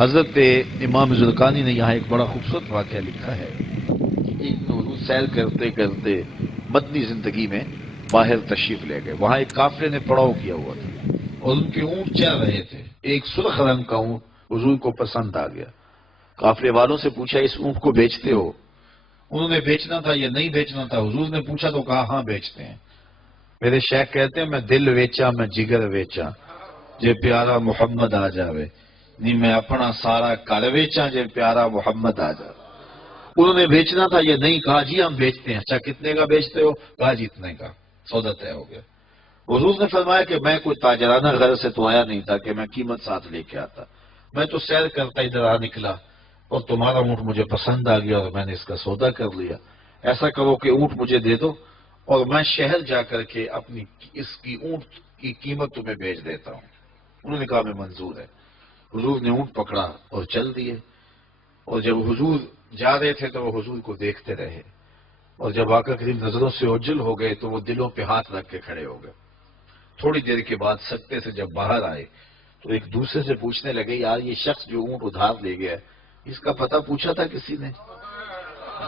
حضرت امام زرقانی نے یہاں ایک بڑا خوبصورت واقعہ لکھا ہے کہ ایک حضور سیر کرتے کرتے مدنی زندگی میں باہر تشریف لے گئے. وہاں ایک قافلے نے پڑاؤ کیا ہوا تھا اور ان کے اونٹ چل رہے تھے. ایک سرخ رنگ کا اونٹ حضور کو پسند آ گیا. قافلے والوں سے پوچھا اس اونٹ کو بیچتے ہو؟ انہوں نے بیچنا تھا یا نہیں بیچنا تھا. حضور نے پوچھا تو کہا ہاں بیچتے ہیں. میرے شیخ کہتے ہیں میں دل ویچا میں جگر ویچا جے پیارا محمد آ جاوے نہیں میں اپنا سارا کر ویچا جے پیارا محمد آ جاوے. انہوں نے بیچنا تھا یا نہیں؟ کہا جی ہم بیچتے ہیں. اچھا کتنے کا بیچتے ہو؟ کہا جی اتنے کا. سودا طے ہو گیا. حضور نے فرمایا کہ میں کوئی تاجرانہ غرض سے تو آیا نہیں تھا کہ میں قیمت ساتھ لے کے آتا. میں تو سیر کرتا ادھر آ نکلا اور تمہارا اونٹ مجھے پسند آ گیا اور میں نے اس کا سودا کر لیا. ایسا کرو کہ اونٹ مجھے دے دو اور میں شہر جا کر کے اپنی اس کی اونٹ کی قیمت تمہیں بیچ دیتا ہوں. انہوں نے کہا میں منظور ہے. حضور نے اونٹ پکڑا اور چل دیے. اور جب حضور جا رہے تھے تو وہ حضور کو دیکھتے رہے اور جب آقا کریم نظروں سے اوجھل ہو گئے تو وہ دلوں پہ ہاتھ رکھ کے کھڑے ہو گئے. تھوڑی دیر کے بعد سکتے سے جب باہر آئے تو ایک دوسرے سے پوچھنے لگے یار یہ شخص جو اونٹ ادھار لے گیا اس کا پتہ پوچھا تھا کسی نے؟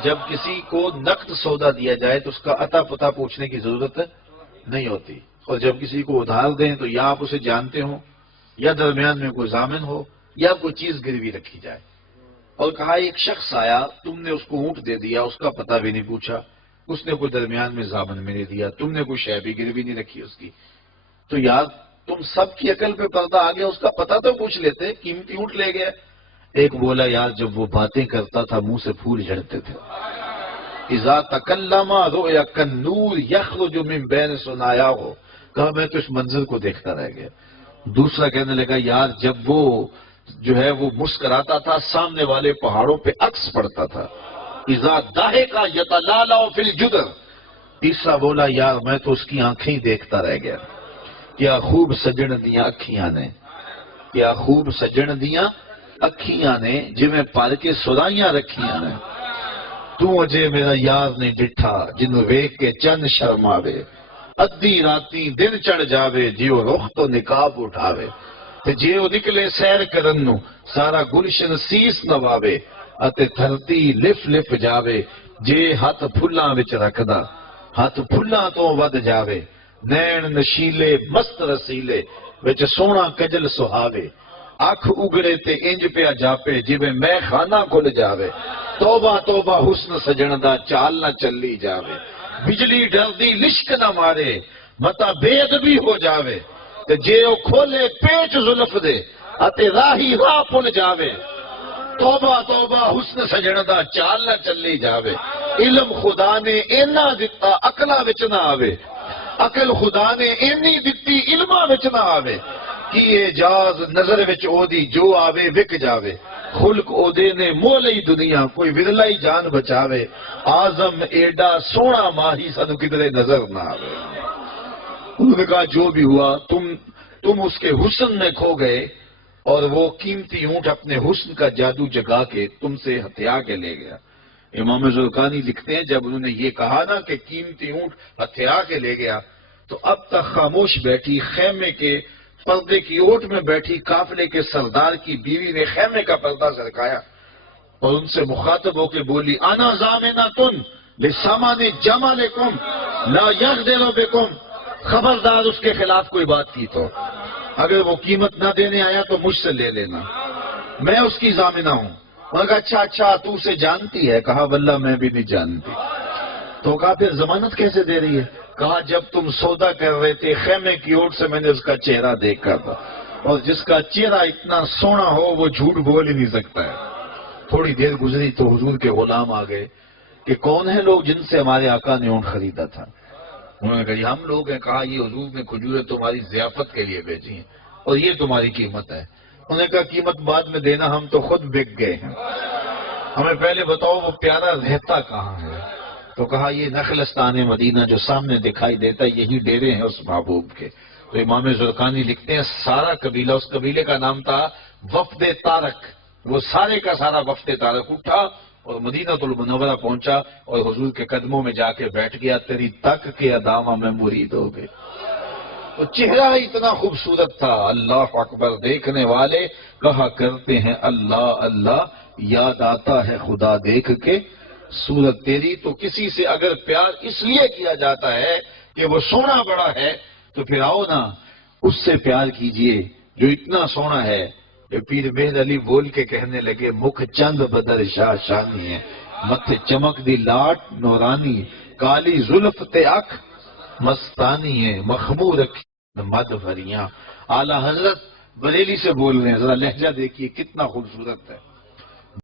جب کسی کو نقد سودا دیا جائے تو اس کا عطا پتہ پوچھنے کی ضرورت نہیں ہوتی. اور جب کسی کو ادھار دیں تو یا آپ اسے جانتے ہوں یا درمیان میں کوئی ضامن ہو یا کوئی چیز گروی رکھی جائے. اور کہا ایک شخص آیا تم نے اس کو اونٹ دے دیا اس کا پتہ بھی نہیں پوچھا, اس نے کوئی درمیان میں ضامن میں نہیں دیا, تم نے کوئی شے بھی گروی نہیں رکھی اس کی, تو یار تم سب کی عقل پہ پردہ آ گیا, اس کا پتہ تو پوچھ لیتے, قیمتی اونٹ لے گئے. ایک بولا یار جب وہ باتیں کرتا تھا منہ سے پھول جھڑتے تھے. اذا تکلم رؤیا کالنور یخرج من بین ثنایاہ, کہا میں تو اس منظر کو دیکھتا رہ گیا. دوسرا کہنے لگا یار جب وہ جو ہے وہ مسکراتا تھا سامنے والے پہاڑوں پہ عکس پڑتا تھا. اذا ضحک یتلالأ فی الجدر. تیسرا بولا یار میں تو اس کی آنکھیں ہی دیکھتا رہ گیا. کیا خوب سجن دیاں اکھیاں نے, کیا خوب سجن دیاں اکھیاں نے جویں پال کے سرائیاں رکھیاں نے. تو اجے میرا یار نے ڈٹھا جنوں ویکھ کے چند شرماوے, ادھی راتی دن چڑھ جاوے جیو رخ تو نقاب اٹھاوے. تے جے او نکلے سیر کرن نو سارا گلشن سیس نواوے اتے دھرتی لف لف جاوے جے ہاتھ پھلاں وچ رکھدا ہاتھ پھلاں تو ود جاوے. نین نشیلے مست رسیلے وچ سونا کجل سہاوے, اکھ اگڑے تے انج پیا جاپے جویں میں خانہ کھل جاوے. توبہ توبہ حسن سجن دا چال نہ چلی جاوے, بجلی ڈردی لشک نہ مارے متا بے ادبی ہو جاوے. تے جے او کھولے پیچ زلف دے اتے راہی راہ پل جاوے. توبہ توبہ حسن سجن دا چال نہ چلی جاوے. علم خدا نے اینا دتا عقلاں وچ نہ آوے, عقل خدا نے اینی دتی علماں وچ نہ آوے. کی اعجاز نظر وچ او دی جو آوے وک جاوے. خلق او دے نے مولئی دنیا کوئی ورلائی جان بچاوے. آزم ایڈا سونا ماہی سانو کدرے نظر نہ آوے. انہوں نے کہا جو بھی ہوا تم اس کے حسن میں کھو گئے اور وہ قیمتی اونٹ اپنے حسن کا جادو جگا کے تم سے ہتھیا کے لے گیا. امام زرقانی لکھتے ہیں جب انہوں نے یہ کہا نا کہ قیمتی اونٹ ہتھیا کے لے گیا تو اب تک خاموش بیٹھی خیمے کے پردے کی اوٹ میں بیٹھی قافلے کے سردار کی بیوی نے خیمے کا پردہ سرکایا اور ان سے مخاطب ہو کے بولی انا ضامنۃ لسامان جمالکم لا یغدر بکم. خبردار اس کے خلاف کوئی بات کی تو اگر وہ قیمت نہ دینے آیا تو مجھ سے لے لینا, میں اس کی ضامنہ ہوں. انہوں نے کہا اچھا اچھا تو اسے جانتی ہے؟ کہا واللہ میں بھی نہیں جانتی. تو کہا پھر ضمانت کیسے دے رہی ہے؟ کہا جب تم سودا کر رہے تھے خیمے کی اوٹ سے میں نے اس کا چہرہ دیکھا تھا اور جس کا چہرہ اتنا سونا ہو وہ جھوٹ بول ہی نہیں سکتا ہے. تھوڑی دیر گزری تو حضور کے غلام آ گئے کہ کون ہیں لوگ جن سے ہمارے آقا نے اونٹ خریدا تھا؟ انہوں نے کہا یہ ہم لوگ ہیں. کہا یہ حضور نے کھجوریں تمہاری ضیافت کے لیے بھیجی ہیں اور یہ تمہاری قیمت ہے. انہوں نے کہا قیمت بعد میں دینا, ہم تو خود بک گئے ہیں, ہمیں پہلے بتاؤ وہ پیارا رہتا کہاں ہے؟ تو کہا یہ نخلستان مدینہ جو سامنے دکھائی دیتا ہے یہی ڈیرے ہیں اس محبوب کے. تو امام زرقانی لکھتے ہیں سارا قبیلہ, اس قبیلے کا نام تھا وفد طارق, وہ سارے کا سارا وفد طارق اٹھا اور مدینہ المنورہ پہنچا اور حضور کے قدموں میں جا کے بیٹھ گیا. تیری تک کے ادامہ میں مرید ہو گئے. تو چہرہ اتنا خوبصورت تھا، اللہ اکبر، دیکھنے والے کہا کرتے ہیں اللہ اللہ، یاد آتا ہے خدا دیکھ کے صورت تیری۔ تو کسی سے اگر پیار اس لیے کیا جاتا ہے کہ وہ سونا بڑا ہے، تو پھر آؤ نا اس سے پیار کیجئے جو اتنا سونا ہے کہ پیر مہر علی بول کے کہنے لگے، مکھ چند بدر شاہ شانی ہے، متھے چمک دی لاٹ نورانی، کالی زلف تے اکھ مستانی ہے، مخمور رکھی مد بھریاں۔ اعلیٰ حضرت بریلی سے بول رہے ہیں، ذرا لہجہ دیکھیے کتنا خوبصورت ہے۔